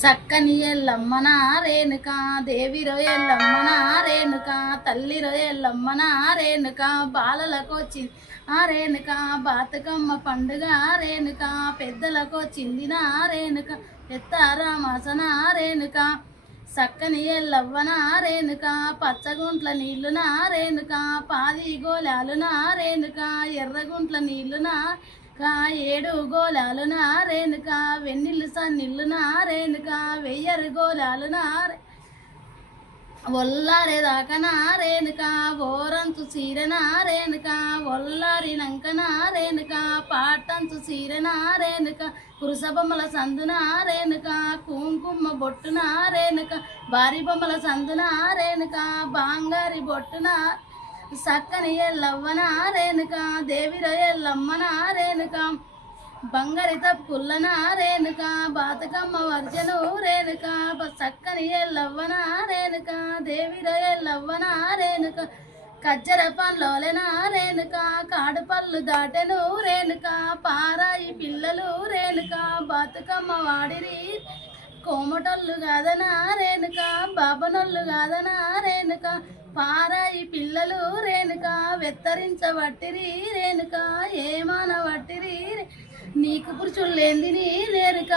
సక్కని ఎల్లమ్మన రేణుక దేవి రొయ్యల్లమ్మన రేణుక తల్లి రొయ్యల్లమ్మన రేణుక బాలలకొచ్చి ఆ రేణుక బాతుకమ్మ పండుగ రేణుక పెద్దలకు చిందిన రేణుక ఎత్తారామాసన రేణుక సక్కని ఎల్లవ్వన రేణుక పచ్చగుంట్ల నీళ్ళున రేణుక పాది గోలాలున రేణుక ఎర్రగుంట్ల నీళ్ళున ఏడు గోలాలున రేణుక వెన్నెల్లు సన్నిల్లున రేణుక వెయ్యరు గోలాలున ఒల్లారే దాకన రేణుక ఓరంతు చీరన రేణుక ఒల్లారినంకన రేణుక పాటంతు చీరన రేణుక కురుసబొమ్మల సందున రేణుక కుంకుమ బొట్టున రేణుక భారీ బొమ్మల సందున రేణుక బాంగారి బొట్టున సక్కని ఎల్లవ్వన రేణుక దేవి రొయ్యల్లమ్మన రేణుక బంగారి తప్పుల్లన రేణుక బాతుకమ్మ వర్జను రేణుక సక్కని ఎల్లవ్వన రేణుక దేవి రొయ్యల్లవ్వన రేణుక కజ్జర పండ్లోలెన రేణుక కాడు పళ్ళు దాటెను రేణుక పారాయి పిల్లలు రేణుక బతుకమ్మ వాడిరి కోమటోళ్ళు కాదనా రేణుక బాబనోళ్ళు కాదనా రేణుక పారాయి పిల్లలు రేణుక వెత్తరించబట్టిరి రేణుక ఏమాన బట్టిరి నీకు పురుషులు లేనిది రేణుక